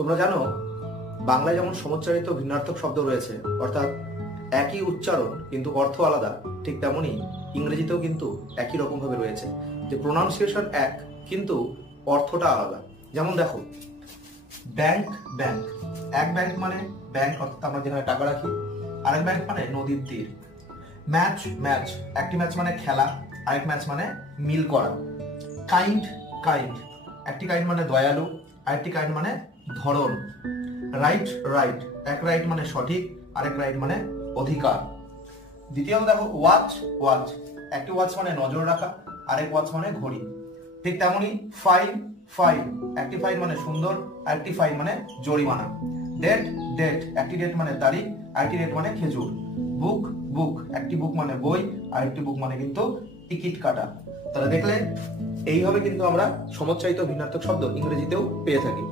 তোমরা জানো বাংলায় যেমন সমুচ্চারিত ভিন্নার্থক শব্দ রয়েছে, অর্থাৎ একই উচ্চারণ কিন্তু অর্থ আলাদা, ঠিক তেমনি ইংরেজিতেও কিন্তু একই রকম ভাবে রয়েছে, যে প্রোনাউন্সিয়েশন এক কিন্তু অর্থটা আলাদা। যেমন দেখো, ব্যাংক ব্যাংক, এক ব্যাংক মানে ব্যাংক অর্থাৎ আমরা যেখানে টাকা রাখি, আরেক ব্যাংক মানে নদীর তীর। ম্যাচ ম্যাচ, একটি ম্যাচ মানে খেলা, আরেক ম্যাচ মানে মিল করা। কাইন্ড কাইন্ড, একটি কাইন্ড মানে দয়ালু, আরেকটি কাইন্ড মানে ধরন। রাইট রাইট, এক রাইট মানে সঠিক, আরেক রাইট মানে অধিকার। দ্বিতীয়ত দেখো ওয়াচ ওয়াচ, একটি ওয়াচ মানে নজর রাখা, আরেক ওয়াচ মানে ঘড়ি। ঠিক তেমনি ফাইন ফাইন, একটি ফাইন মানে সুন্দর, আরেকটি ফাইন মানে জরিমানা। ডেট ডেট, একটি ডেট মানে তারিখ, আরেকটি ডেট মানে খেজুর। বুক বুক, একটি বুক মানে বই, আরেকটি বুক মানে কিন্তু টিকিট কাটা। তাহলে দেখলে এইভাবে কিন্তু আমরা সমচ্চায়িত ভিন্নার্থক শব্দ ইংরেজিতেও পেয়ে থাকি।